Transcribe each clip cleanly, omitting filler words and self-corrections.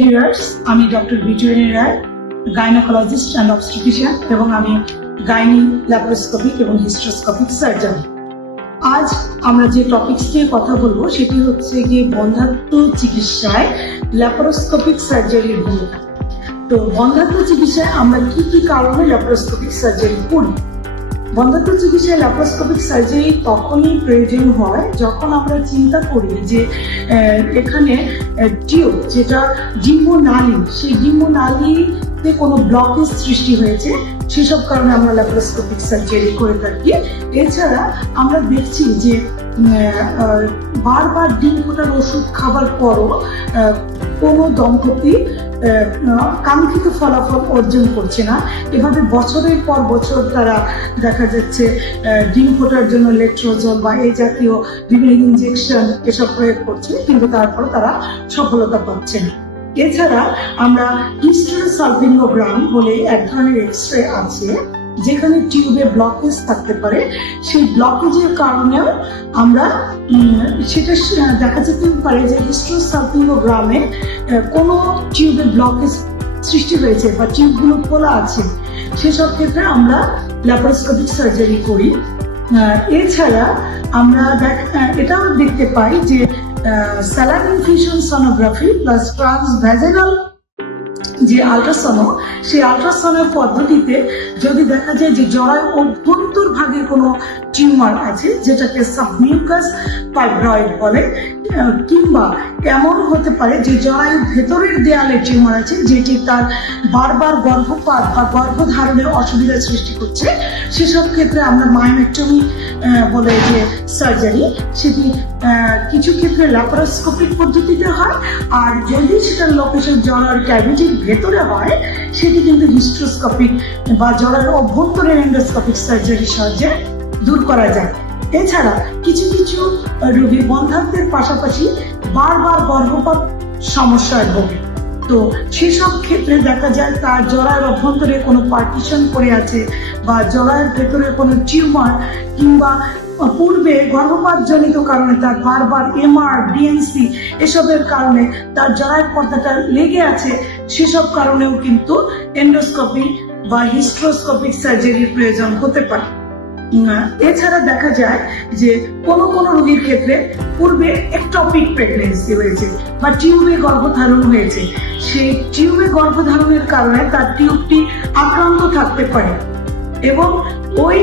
Viewers, আমি doctor Bijoyni Roy, gynaecologist and obstetrician এবং আমি গাইনি ল্যাপারোস্কোপিক এবং হিস্টেরোস্কোপিক সার্জন। আজ আমরা যে টপিকস নিয়ে কথা বলবো সেটি হচ্ছে গিয়ে বন্ধ্যাত্ব চিকিৎসায় ল্যাপারোস্কোপিক সার্জারির ভূমিকা। তো বন্ধ্যাত্ব চিকিৎসায় আমরা কি কি কারণে ল্যাপারোস্কোপিক সার্জারি করি? বন্ধ্যাত্ব চিকিৎসায় ল্যাপারোস্কোপিক সার্জারি তখনই প্রয়োজন হয় যখন আমরা চিন্তা করি যে এখানে টিউব, যেটা ডিম্বনালী, সেই ডিম্বনালীতে কোনো ব্লকেজ সৃষ্টি হয়েছে, সেসব কারণে আমরা ল্যাপারোস্কোপিক সার্জারি করে থাকি। এছাড়া আমরা দেখছি যে বারবার ডিম ফোটার ওষুধ খাবার পরও কোনো দম্পতি কাঙ্ক্ষিত ফলাফল অর্জন করছে না। এভাবে বছরের পর বছর তারা দেখা যাচ্ছে ডিম ফোটার জন্য লেট্রোজল বা এই জাতীয় বিভিন্ন ইনজেকশন এসব প্রয়োগ করছে, কিন্তু তারপর তারা সফলতা পাচ্ছে না। এছাড়া আমরা হিস্টেরোসালপিঙ্গোগ্রাম বলে এক ধরনের এক্সরে আছে, যেখানে টিউবে ব্লকেজ থাকতে পারে। সেই ব্লকেজের কারণেও আমরা সেটা দেখা যেতে পারে যে হিস্টেরোসালপিঙ্গোগ্রামে কোনো টিউবে ব্লকেজ সৃষ্টি হয়েছে বা টিউবগুলো খোলা আছে, সেসব ক্ষেত্রে আমরা ল্যাপারোস্কোপিক সার্জারি করি। এছাড়া আমরা এটাও দেখতে পাই যে saline infusion sonography plus transvaginal যে আল্ট্রাসনো, সেই আল্ট্রাসনের পদ্ধতিতে যদি দেখা যায় যে জরায়ুর অভ্যন্তর ভাগে কোনো টিউমার আছে, যেটাকে সাবমিউকাস ফাইব্রয়েড বলে, কিংবা এমন হতে পারে যে জরায়ুর ভেতরের দেয়ালে টিউমার আছে, যেটি তার বারবার গর্ভপাত বা গর্ভধারণের অসুবিধা সৃষ্টি করছে, সেসব ক্ষেত্রে আমরা মায়োমেক্টমি বলে যে সার্জারি, সেটি কিছু ক্ষেত্রে ল্যাপারোস্কোপিক পদ্ধতিতে হয়, আর যদি সেটার লোকেশন জরায়ুর ক্যাভিটির ভেতরে হয়, সেটি কিন্তু হিস্টেরোস্কোপিক বা জরায়ুর অভ্যন্তরের এন্ডোস্কোপিক সার্জারির সাহায্যে দূর করা যায়। এছাড়া কিছু কিছু রোগী বন্ধ্যাত্বের পাশাপাশি বারবার গর্ভপাত সমস্যায় ভোগে। তো সেসব ক্ষেত্রে দেখা যায় তার জরায়ুর অভ্যন্তরে কোনো পার্টিশন করে আছে বা জরায়ুর ভেতরে কোনো টিউমার, কিংবা পূর্বে গর্ভপাতজনিত কারণে তার বারবার এমআর, ডিএনসি এসবের কারণে তার জরায়ুর পর্দাটা লেগে আছে, সেসব কারণেও কিন্তু এন্ডোস্কোপি বা হিস্টেরোস্কোপিক সার্জারির প্রয়োজন হতে পারে। এছাড়া দেখা যায় যে কোনো কোনো রোগীর ক্ষেত্রে পূর্বে একটপিক প্রেগন্যান্সি হয়েছে বা টিউবে গর্ভধারণ হয়েছে, সেই টিউবে গর্ভধারণের কারণে তার টিউবটি আক্রান্ত থাকতে পারে এবং ওই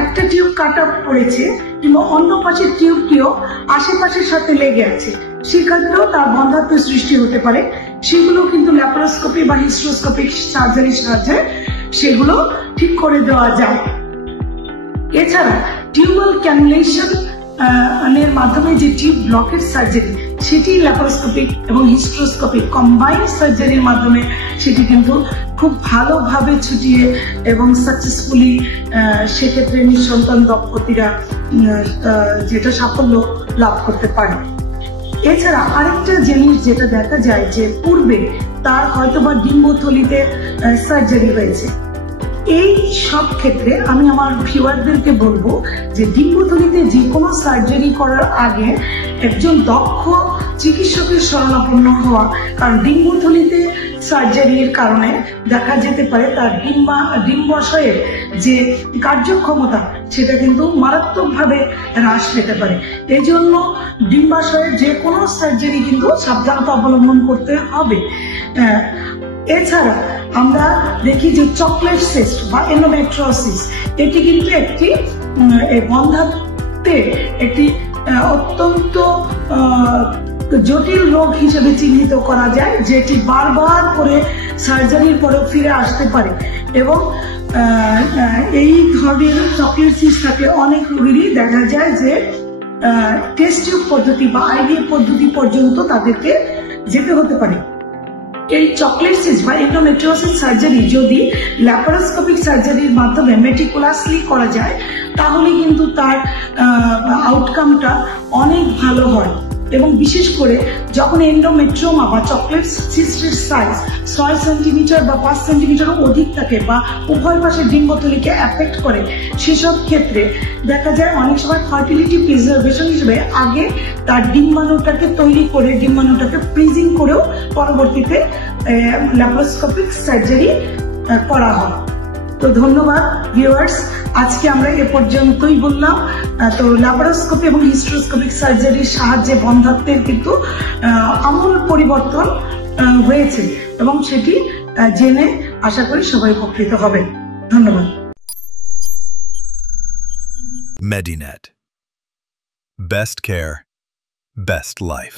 একটা টিউব কাটা পড়েছে কিংবা অন্য পাশের টিউবটিও আশেপাশের সাথে লেগে আছে, সেক্ষেত্রেও তার বন্ধ্যাত্ব সৃষ্টি হতে পারে। সেগুলো কিন্তু ল্যাপারোস্কোপি বা হিস্টেরোস্কোপিক সার্জারির সাহায্যে সেগুলো ঠিক করে দেওয়া যায়। এছাড়া টিউবাল ক্যানুলেশন এর মাধ্যমে যে টিউব ব্লকের সার্জারি, সেটি ল্যাপারোস্কোপিক এবং হিস্টেরোস্কোপিক কম্বাইন্ড সার্জারির মাধ্যমে সেটি কিন্তু খুব ভালোভাবে ছুটিয়ে এবং সাকসেসফুলি সেক্ষেত্রে নিঃসন্তান দম্পতিরা যেটা সাফল্য লাভ করতে পারে। এছাড়া আরেকটা জিনিস যেটা দেখা যায় যে পূর্বে তার হয়তোবা ডিম্বথলিতে সার্জারি হয়েছে, এই সব ক্ষেত্রে আমি আমার ভিউয়ারদেরকে বলবো যে ডিম্বথলিতে যে কোনো সার্জারি করার আগে একজন দক্ষ চিকিৎসকের শরণাপন্ন হওয়া, কারণ ডিম্বথলিতে সার্জারির কারণে দেখা যেতে পারে তার ডিম্বাশয়ের যে কার্যক্ষমতা সেটা কিন্তু মারাত্মকভাবে হ্রাস পেতে পারে। এই জন্য ডিম্বাশয়ের যে কোনো সার্জারি কিন্তু সাবধানতা অবলম্বন করতে হবে। এছাড়া আমরা দেখি যে চকলেট সিস্ট বা এন্ডোমেট্রিওসিস, এটি কিন্তু একটি বন্ধ্যাত্বে একটি অত্যন্ত জটিল রোগ হিসেবে চিহ্নিত করা যায়, যেটি বারবার করে সার্জারির পরেও ফিরে আসতে পারে এবং এই ধরনের চকলেট সিস্ট থাকলে অনেক রোগীরই দেখা যায় যে টেস্ট টিউব পদ্ধতি বা আইভিএফ পদ্ধতি পর্যন্ত তাদেরকে যেতে হতে পারে। এই চকলেট সিস্ট বা এন্ডোমেট্রিওসিস সার্জারি যদি ল্যাপারোস্কোপিক সার্জারির মাধ্যমে মেটিকুলাসলি করা যায়, তাহলে কিন্তু তার আউটকামটা অনেক ভালো হয়। এবং বিশেষ করে যখন এন্ডোমেট্রিওমা বা চকলেট সিস্টের সাইজ 6 সেন্টিমিটার বা 5 সেন্টিমিটারও অধিক থাকে বা উভয় পাশে ডিম্বতলীকে এফেক্ট করে, সেসব ক্ষেত্রে দেখা যায় অনেক সময় ফার্টিলিটি প্রিজার্ভেশন হিসেবে আগে তার ডিম্বাণুটাকে তৈরি করে ডিম্বাণুটাকে ফ্রিজিং করেও পরবর্তীতে ল্যাপারোস্কোপিক সার্জারি করা হয়। তো ধন্যবাদ ভিউয়ার্স, আজকে আমরা এ পর্যন্তই বললাম। তো ল্যাপারোস্কোপি এবং হিস্টেরোস্কোপিক সার্জারির সাহায্যে বন্ধ্যাত্বের কিন্তু আমূল পরিবর্তন হয়েছে এবং সেটি জেনে আশা করি সবাই উপকৃত হবে। ধন্যবাদ। Medinet. Best care, best life.